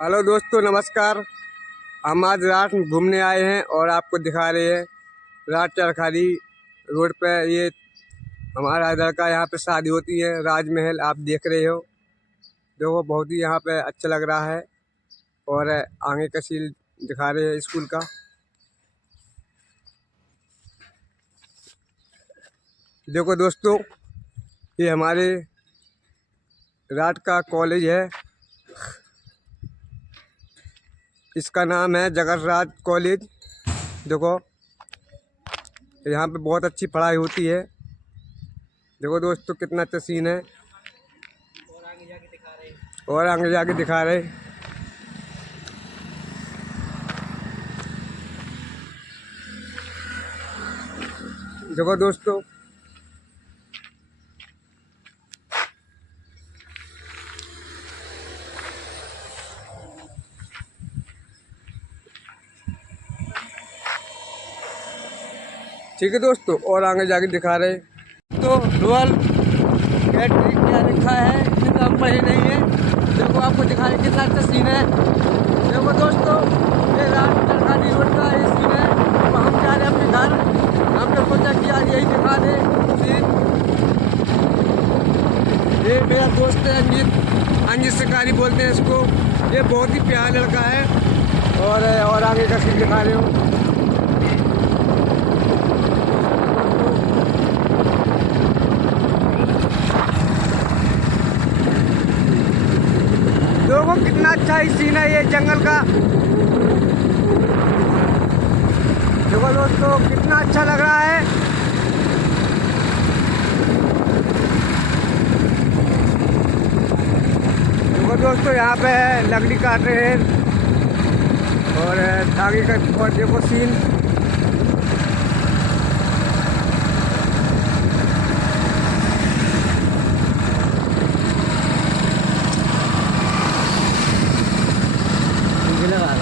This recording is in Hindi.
हेलो दोस्तों, नमस्कार। हम आज रात घूमने आए हैं और आपको दिखा रहे हैं रात चरखारी रोड पे। ये हमारा इधर का यहाँ पे शादी होती है, राजमहल आप देख रहे हो। देखो, बहुत ही यहाँ पे अच्छा लग रहा है। और आगे का सील दिखा रहे हैं स्कूल का। देखो दोस्तों, ये हमारे रात का कॉलेज है। इसका नाम है जगतराज कॉलेज। देखो, यहाँ पे बहुत अच्छी पढ़ाई होती है। देखो दोस्तों, कितना अच्छा सीन है। और आगे जाके दिखा रहे। देखो दोस्तों, ठीक है दोस्तों, और आगे जाके दिखा रहे। तो डुअल कैटरिंग क्या लिखा है ये तो हम पढ़े नहीं है। देखो, आपको दिखा रहे कितना अच्छा सीन है। देखो दोस्तों, ये रात चरखारी रोड का ये सीन है। तो हम जा रहे हैं अपने घर। हमने सोचा कि आज यही दिखा दे सीन। ये मेरा दोस्त है अंजित शिकारी बोलते हैं इसको। ये बहुत ही प्यारा लड़का है। और आगे का सीन दिखा रहे हो। देखो कितना अच्छा ही सीन है ये जंगल का। देखो दोस्तों, कितना अच्छा लग रहा है। देखो दोस्तों, यहाँ पे लकड़ी काट रहे हैं और आगे का और देखो सीन। लगा